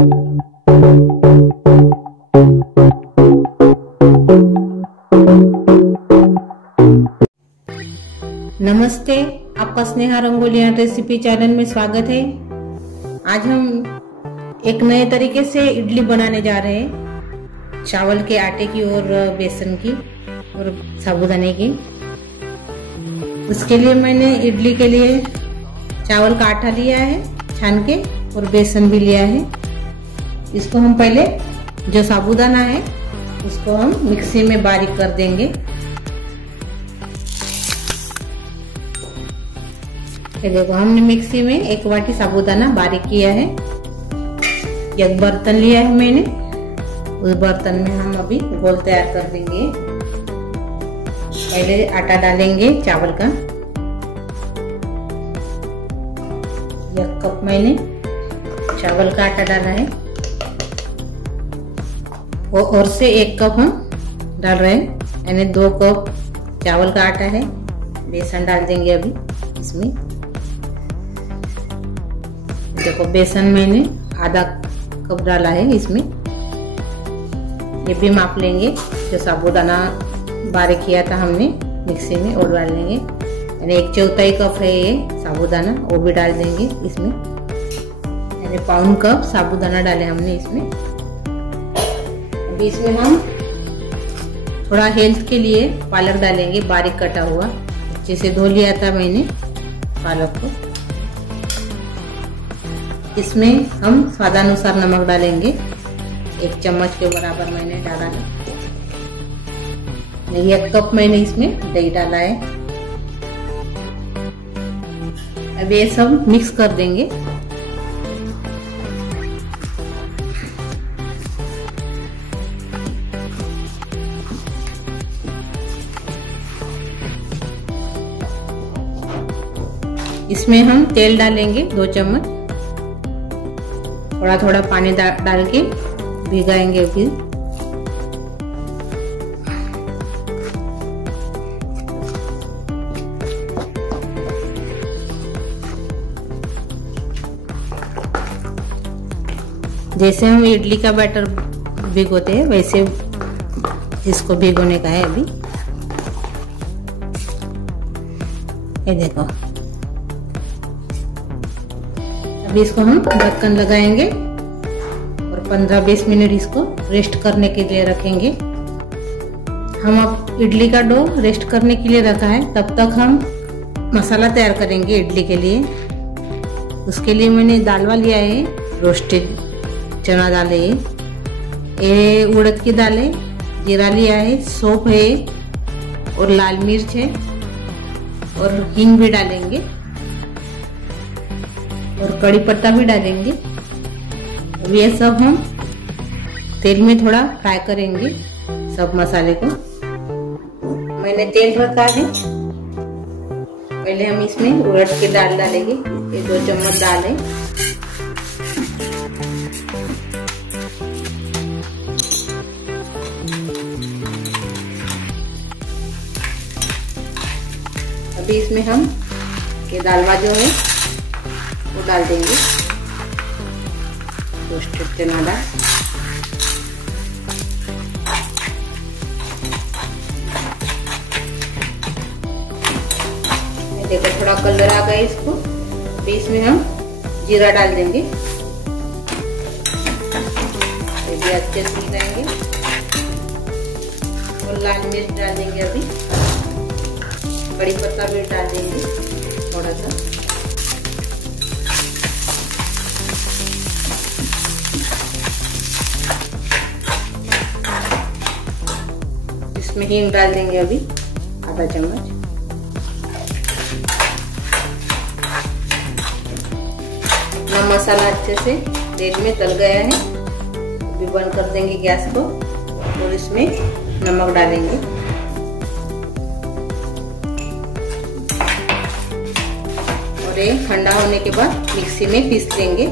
नमस्ते, आपका Sneha rangoli and recipe channel में स्वागत है। आज हम एक नए तरीके से इडली बनाने जा रहे हैं, चावल के आटे की और बेसन की और साबूदाने की। उसके लिए मैंने इडली के लिए चावल का आटा लिया है छान के और बेसन भी लिया है। इसको हम पहले जो साबूदाना है उसको हम मिक्सी में बारीक कर देंगे। ये देखो, हमने मिक्सी में 1 वाटी साबूदाना बारीक किया है। एक बर्तन लिया है मैंने, उस बर्तन में हम अभी घोल तैयार कर देंगे। पहले आटा डालेंगे चावल का। 1 कप मैंने चावल का आटा डाला है और से 1 कप हम डाल रहे हैं, यानी 2 कप चावल का आटा है। बेसन डाल देंगे अभी इसमें। देखो, बेसन मैंने आधा कप डाला है इसमें। ये भी माप लेंगे, जो साबूदाना बारीक किया था हमने मिक्सी में और डाल देंगे, यानी 1/4 कप है ये साबूदाना, वो भी डाल देंगे इसमें। यानी 1 कप साबूदाना डाले हमने इसमें। अभी इसमें हम थोड़ा हेल्थ के लिए पालक डालेंगे, बारीक कटा हुआ। अच्छे से धो लिया था मैंने पालक को। इसमें हम स्वादानुसार नमक डालेंगे, 1 चम्मच के बराबर मैंने डाला है। 1 कप मैंने इसमें दही डाला है। अब ये सब मिक्स कर देंगे। इसमें हम तेल डालेंगे 2 चम्मच। थोड़ा थोड़ा पानी डाल के भिगाएंगे फिर। जैसे हम इडली का बैटर भिगोते हैं वैसे इसको भिगोने का है अभी। ये देखो, अभी इसको हम ढक्कन लगाएंगे और 15-20 मिनट इसको रेस्ट करने के लिए रखेंगे। हम अब इडली का डो रेस्ट करने के लिए रखा है, तब तक हम मसाला तैयार करेंगे इडली के लिए। उसके लिए मैंने दालवा लिया है, रोस्टेड चना दाल है ये, उड़द की दाल है, जीरा लिया है, सौंफ है और लाल मिर्च है और हींग भी डालेंगे और कड़ी पत्ता भी डालेंगे। अब ये सब हम तेल में थोड़ा फ्राई करेंगे सब मसाले को। मैंने तेल रखा है, पहले हम इसमें उड़द की दाल डालेंगे। ये 2 चम्मच दाल है। अभी इसमें हम ये दालवा जो है वो डाल देंगे, रोस्टेड चना दाल। देखो, थोड़ा कलर आ गया इसको। अभी इसमें हम जीरा डाल देंगे, ये भी अच्छे से मिलाएंगे और लाल मिर्च डाल देंगे। अभी कड़ी पत्ता भी डाल देंगे थोड़ा सा। इसमें हींग डाल देंगे अभी आधा चम्मच। अपना मसाला अच्छे से तेल में तल गया है। अभी बंद कर देंगे गैस को और इसमें नमक डालेंगे। और ये ठंडा होने के बाद मिक्सी में पीस लेंगे।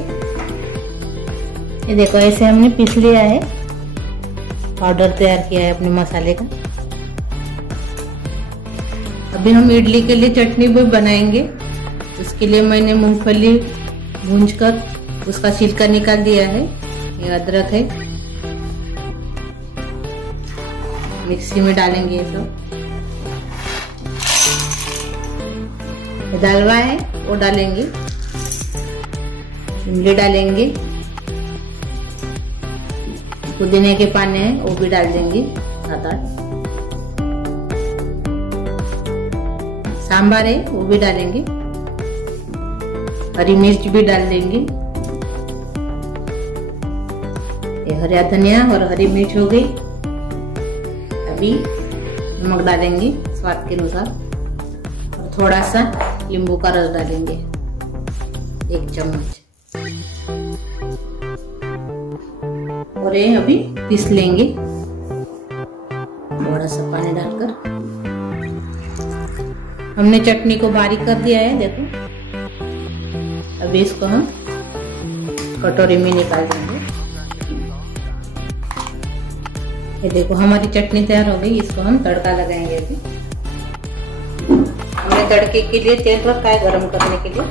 ये देखो, ऐसे हमने पीस लिया है, पाउडर तैयार किया है अपने मसाले का। अभी हम इडली के लिए चटनी भी बनाएंगे। उसके लिए मैंने मूंगफली भूंजकर उसका छिलका निकाल दिया है ये अदरक है, मिक्सी में डालेंगे ये सब। दालवा है वो डालेंगे, इमली डालेंगे, पुदीने के पाने हैं वो भी डाल देंगे 7-8। सांभर है वो भी डालेंगे, हरी मिर्च भी डाल देंगे। ये हरा धनिया और हरी मिर्च हो गई। अभी नमक डालेंगे स्वाद के अनुसार और थोड़ा सा नींबू का रस डालेंगे 1 चम्मच। और ये अभी पीस लेंगे थोड़ा सा पानी डालकर। हमने चटनी को बारीक कर दिया है देखो। अभी इसको हम कटोरी में निकाल देंगे। ये देखो हमारी चटनी तैयार हो गई। इसको हम तड़का लगाएंगे। अभी हमने तड़के के लिए तेल रखा है गरम करने के लिए।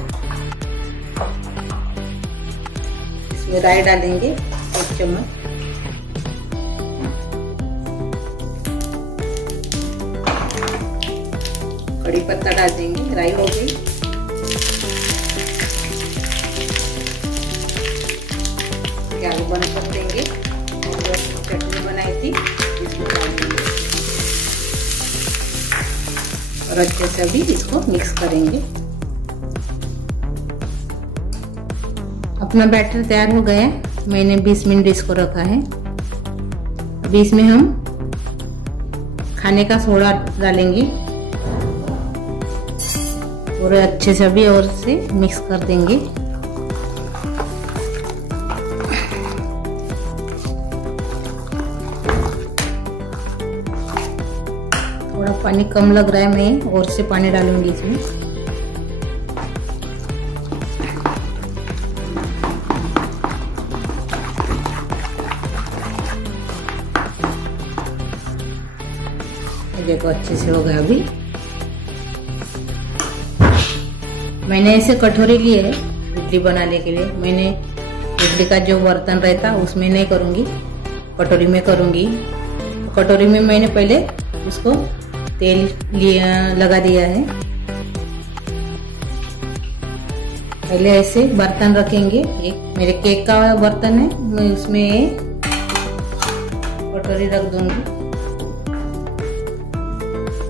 इसमें राई डालेंगे 1 चम्मच, कड़ी पत्ता डाल देंगे। राई हो गई। आलू बंद कर देंगे। चटनी बनाई थी इसमें डाल देंगे और अच्छे से अभी इसको मिक्स करेंगे। अपना बैटर तैयार हो गया है। मैंने 20 मिनट इसको रखा है। अभी इसमें हम खाने का सोडा डालेंगे और अच्छे से अभी और से मिक्स कर देंगे। थोड़ा पानी कम लग रहा है, मैं और से पानी डालूंगी इसमें। देखो अच्छे से हो गया। अभी मैंने ऐसे कटोरी लिए है इडली बनाने के लिए। मैंने इडली का जो बर्तन रहता उसमें नहीं करूंगी, कटोरी में करूंगी। कटोरी में मैंने पहले उसको तेल लगा दिया है। पहले ऐसे बर्तन रखेंगे। एक मेरे केक का बर्तन है, मैं उसमें कटोरी रख दूंगी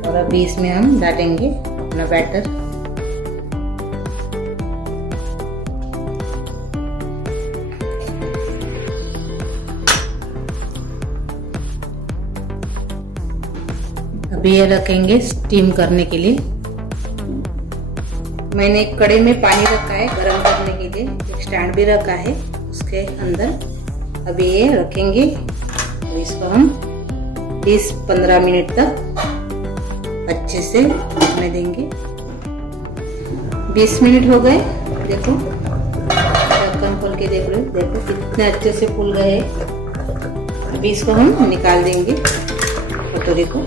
और अभी इसमें हम डालेंगे अपना बैटर। अभी ये रखेंगे स्टीम करने के लिए। मैंने एक कड़े में पानी रखा है गरम करने के लिए। एक स्टैंड भी रखा है उसके अंदर। अभी ये रखेंगे तो इसको हम 10-15 मिनट तक अच्छे से पकने देंगे। 20 मिनट हो गए। देखो ढक्कन खोल के देख लो, देखो कितने अच्छे से फूल गए। अभी इसको हम निकाल देंगे कटोरी को।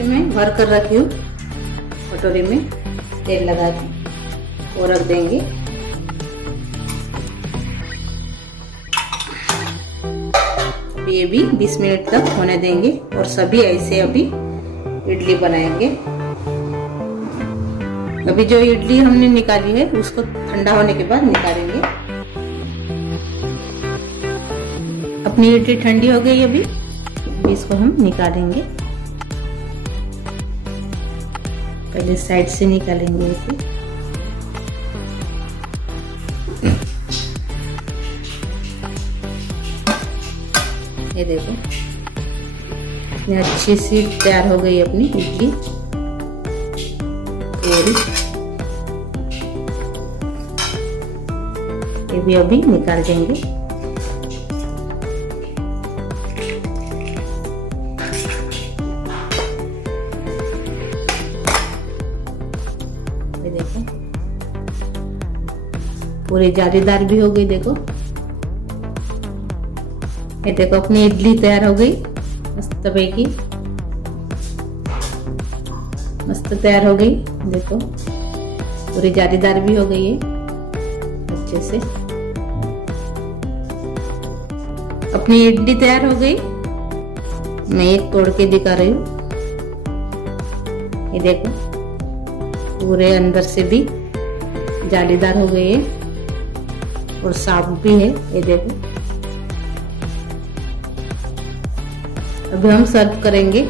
मैं भर कर रखी हूँ कटोरी में, तेल लगा के और रख देंगे। अभी ये भी 20 मिनट तक होने देंगे और सभी ऐसे अभी इडली बनाएंगे। अभी जो इडली हमने निकाली है उसको ठंडा होने के बाद निकालेंगे। अपनी इडली ठंडी हो गई। अभी इसको हम निकालेंगे। पहले साइड से निकालेंगे इसे। ये देखो ये अच्छी सी तैयार हो गई अपनी इडली। ये भी अभी निकाल देंगे। देखो पूरी जालीदार भी हो गई। देखो ये देखो अपनी इडली तैयार हो गई मस्त तवे की। मस्त तैयार हो गई। देखो पूरी जालीदार भी हो गई है अच्छे से। अपनी इडली तैयार हो गई। मैं एक तोड़ के दिखा रही हूँ। ये देखो पूरे अंदर से भी जालीदार हो गई है और साफ भी है। ये देखो अभी हम सर्व करेंगे।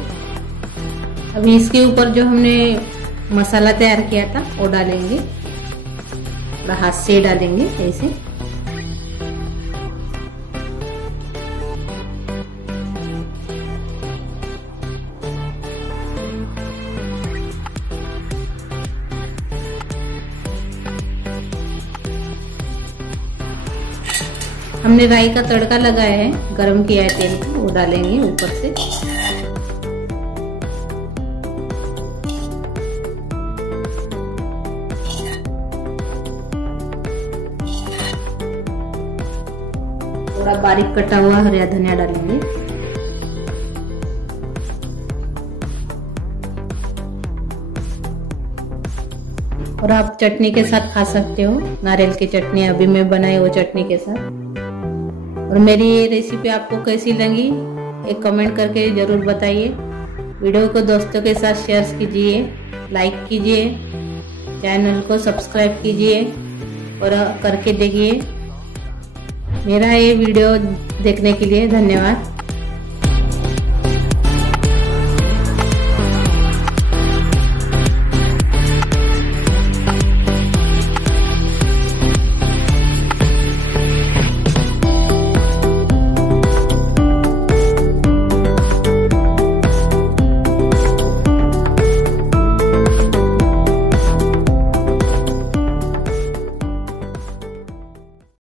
अभी इसके ऊपर जो हमने मसाला तैयार किया था वो डालेंगे, थोड़ा हाथ से डालेंगे ऐसे। हमने राई का तड़का लगाया है, गरम किया है तेल को, वो डालेंगे ऊपर से। थोड़ा बारीक कटा हुआ हरा धनिया डालेंगे। और आप चटनी के साथ खा सकते हो, नारियल की चटनी अभी मैं बनाई वो चटनी के साथ। और मेरी ये रेसिपी आपको कैसी लगी एक कमेंट करके जरूर बताइए। वीडियो को दोस्तों के साथ शेयर कीजिए, लाइक कीजिए, चैनल को सब्सक्राइब कीजिए और करके देखिए। मेरा ये वीडियो देखने के लिए धन्यवाद।